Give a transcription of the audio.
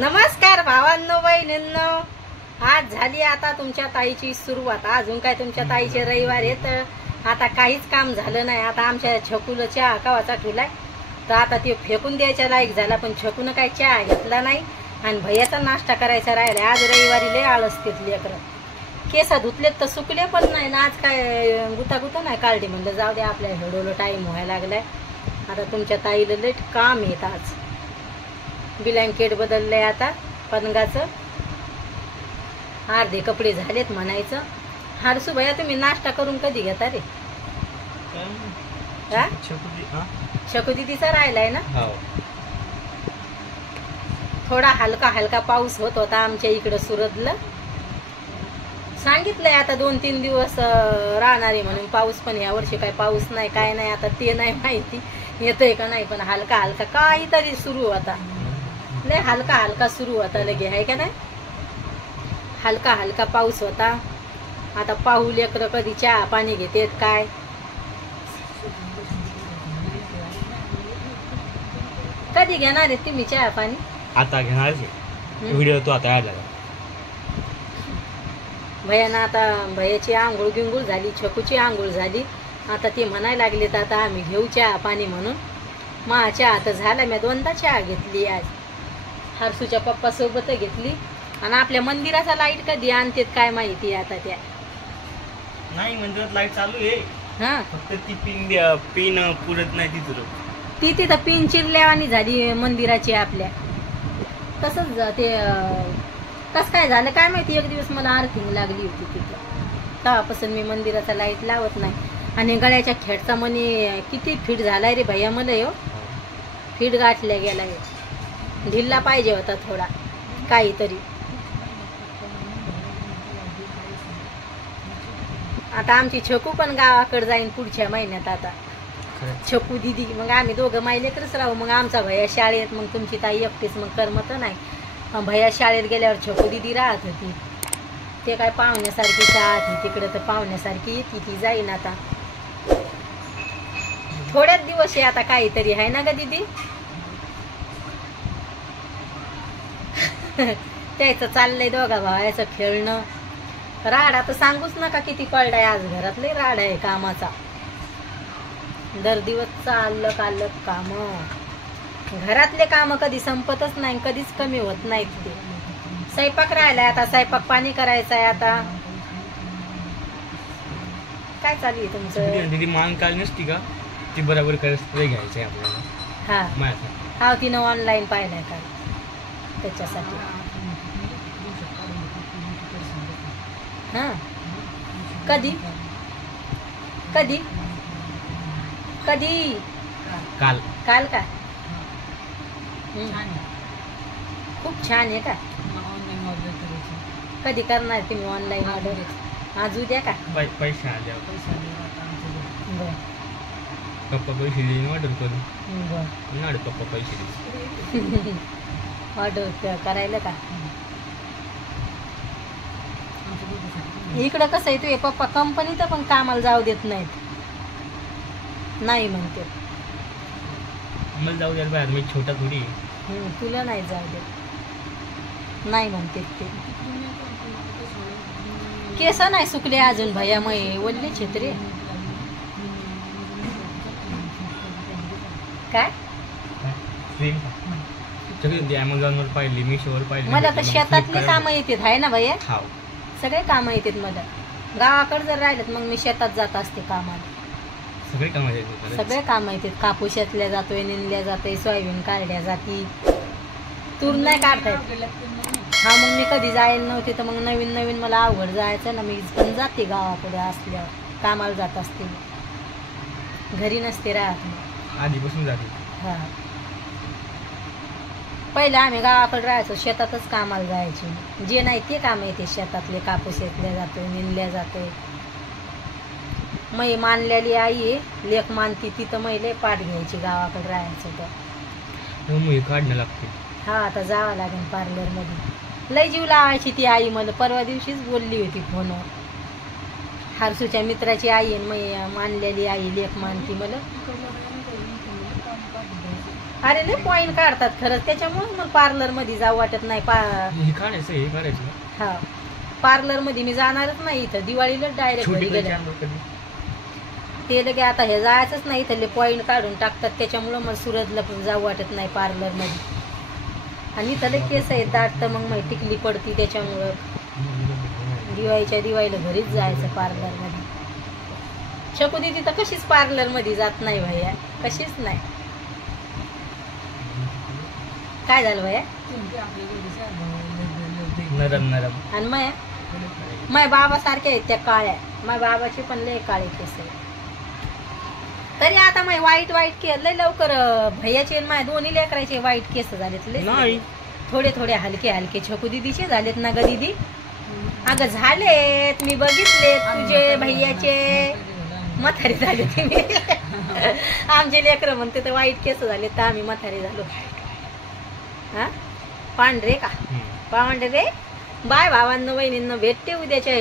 नमस्कार भावांनो बहिणींनो, आज झाली आता तुमच्या ताईची सुरुवात। अजून काय तुमच्या ताईचे रविवार आहेत, आता काहीच काम झालं नाही। आता आमच्या छकुला चहा कावाचा ठेवलाय तर आता ते फेकून द्यायच्या लायक झाला, पण छकुनं काय चहा घेतला नाही आणि भैयाचा नाश्ता करायचा राहिला। आज रविवारी लय आळस घेतली लेकरं, केस धुतलेत तर सुकले पण नाही ना, आज काय गुतागुता नाही काढली। म्हणलं जाऊ दे, आपल्या हेडोला टाईम व्हायला लागलाय। आता तुमच्या ताईला लेट काम येत, आज ब्लँकेट बदललंय, आता पनगाचं अर्धे कपडे झालेत म्हणायचं। हरसू भैया तुम्ही नाश्ता करून कधी घेता रे? शकू दीदीचा राहिलाय ना? थोडा हलका हलका पाऊस होत होता आमच्या इकडं सुरतला। सांगितलंय आता 2-3 दिवस राहणार आहे म्हणून पाऊस, पण या वर्षी काय पाऊस नाही काय नाही, आता ते नाही माहिती येतोय का नाही, पण हलका हलका काहीतरी सुरू होता, लय हलका हलका सुरू होता लगे, आहे का नाही? हलका हलका पाऊस होता। आता पाहू लेकरं कधी चहा पाणी घेतेत काय। कधी घेणार आहेत तुम्ही चहा पाणी? आता घेणार व्हिडिओ तो आता आला भैयानं, आता भैयाची आंघोळ गिंगूळ झाली, छकूची आंघोळ झाली, आता ते म्हणायला लागलेत आता आम्ही घेऊ चहा पाणी म्हणून। मा चहा तर झाला, मी 2दा चहा घेतली आज, हरसूच्या पप्पा सोबत घेतली। आणि आपल्या मंदिराचा लाईट कधी आणतेत काय माहिती आता, त्या नाही मंदिरात लाईट चालू आहे, हा फक्त ती पिन पुरत नाही ती तिथं पिन चिरल्यावानी झाली मंदिराची आपल्या। तसंच ते कसं काय झालं काय माहिती, एक दिवस मला अर्थिंग लागली होती तिथं, तेव्हापासून मी मंदिराचा लाईट लावत नाही। आणि गळ्याच्या खेडचा मनी किती फिट झालाय रे भैया मला, हो फिट गाठल्या गेलाय, ढिल्ला पाहिजे होता थोडा काहीतरी। आता आमची छकू पण गावाकडे जाईन पुढच्या महिन्यात, आता छकू दिदी, मग आम्ही दोघं मायलेकरच राहू। मग आमचा भैया शाळेत, मग तुमची ताई एकटीच, मग करमत नाही। भैया शाळेत गेल्यावर छकू दिदी राहत होती, ते काय पाहुण्यासारखी राहत तिकडे, तर पाहुण्यासारखी येते ती जाईन आता थोड्याच दिवस आहे आता, काहीतरी आहे ना ग दिदी? त्याचं चाललंय दोघा भावाचं खेळणं। राडा तर सांगूच नका किती पडलाय, आज घरातले राडा आहे कामाचा, दर दिवस चाललं काम। घरातले काम कधी संपतच नाही, कधीच कमी होत नाहीत ते। स्वयंपाक राहिलाय, आता स्वयंपाक पाणी करायचं आहे। आता काय चालू आहे तुमचं? दीदी मान काल नसती का ती बरोबर स्प्रे घ्यायचंय आपल्याला। हा तिनं ऑनलाईन पाहिलंय काय त्याच्यासाठी। हा कधी कधी कधी? काल काल का? खूप छान आहे का? कधी करणार तुम्ही ऑनलाईन ऑर्डर? आज उद्या का? पैसे आले, पप्पा पैसे देईन ऑर्डर करून, पप्पा पैसे दे ऑर्डर करायला का? इकडं कसं आहे, तू पप्पा कंपनीत पण कामाला जाऊ देत नाहीत, नाही म्हणते मला जाऊ द्या बाहेर, मी छोटा थोडी, तुला नाही जाऊ देत नाही म्हणते ते। केस नाही सुकले अजून भैया, मग ओल्ले छेत्रे काय? अमेझॉनवर पाहिली, मिशोवर पाहिली। मला तर शेतातले काम येतात आहे ना भैया, सगळे काम येतात मला। गावाकडे जर राहिलेत मग मी शेतात जात असते कामाला, सगळे काम येतात। कापूस शेतल्या जातोय, निंदल्या जातोय, सोयाबीन काढल्या जाती, तूर नाही काढता येत। हा मग मी कधी जायला नव्हते, तर मग नवीन नवीन मला अवघड जायचं ना, मी पण जाते गावाकडे असल्यावर, कामाला जात असते, घरी नसते राहत आधीपासून जाते। हा पहिलं आम्ही गावाकडे राहायचो, शेतातच कामाला जायचे, जे नाही ते काम येते शेतातले, कापूस शेतल्या जातोय, निंदल्या जातोय। मै मानलेली आई आहे, लेख मानती, तिथं मैले पाठ घ्यायची गावाकडे राहायचं तर काढणं लागते। हा आता जावं लागेल पार्लर मध्ये, लय जीव लावायची ती आई मला, परवा दिवशीच बोलली होती फोनवर। हरसूच्या मित्राची आई आहे, मै मानलेली आई लेख मानती मला। अरे लय पॉइंट काढतात खरंच, त्याच्यामुळे मग पार्लर मध्ये जाऊ वाटत नाही. हे काढायचं हे काढायचं हा पार्लर मध्ये मी जाणारच नाही इथं, दिवाळीला डायरेक्ट घरी गेल्या ते लगे आता हे जायचंच नाही, इथले पॉइंट काढून टाकतात, त्याच्यामुळं मग सुरतला पण जाऊ वाटत नाही पार्लर मध्ये. आणि इथं लय केस आहेत दाट, तर मग टिकली पडती, त्याच्यामुळं दिवाळीला घरीच जायचं पार्लर मध्ये. शकू दीदी तर कशीच पार्लर मध्ये जात नाही भैया, कशीच नाही. काय झालं भैया? नरम नरम. आणि माय बाबा सारखे आहेत त्या काळ्या, माय बाबाची पण लय काळे केस आहे. तरी आता माय वाईट केस लय लवकर भैयाचे आणि माय दोन्ही लेकरायचे वाईट केस झालेत लय, थोडे थोडे हलके छकू दीदीचे झालेत ना ग दीदी? अगं झालेत, मी बघितले तुझे भैयाचे म्हातारी झाले तुम्ही. आमचे लेकर म्हणते तर वाईट केस झाले तर आम्ही म्हातारी झालो. हा पांढरे का? पांढरे. बाय भावांनो बहिणींनो, भेटते उद्याच्या